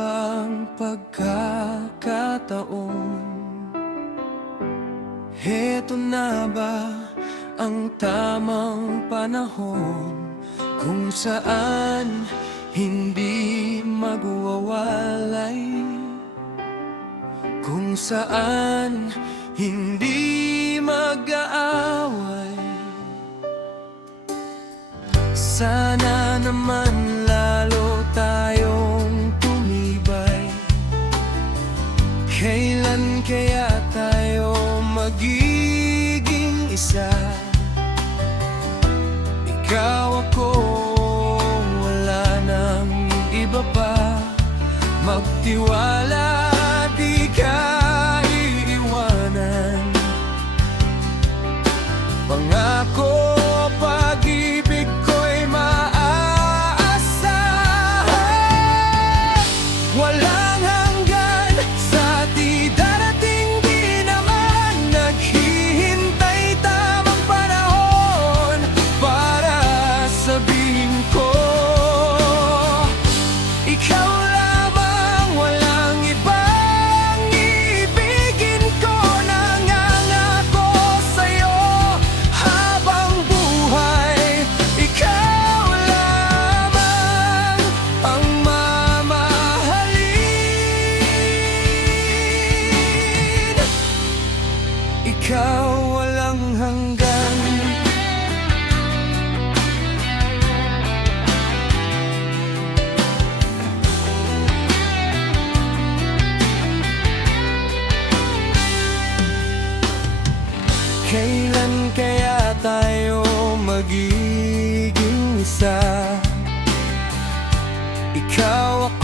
bang pagkakataon? Heto na ba ang tamang panahon kung saan hindi magwawalay, kung saan hindi mag-aaway? Sana naman lalo tayong tumibay. Kailan kaya tayo magiging isa? Ikaw ako, wala nang iba pa. Magtiwala, di ka iiwanan. Pangako, pag-ibig ko'y maaasahan. Walang hanggan sa di darating, di naman naghihintay. Tamang panahon para sabihin ko, ikaw lamang, walang ibang ibigin ko. Nangangako sa'yo habang buhay, ikaw lamang ang mamahalin. Ikaw walang hanggan. Kailan kaya tayo magiging isa? Ikaw ako,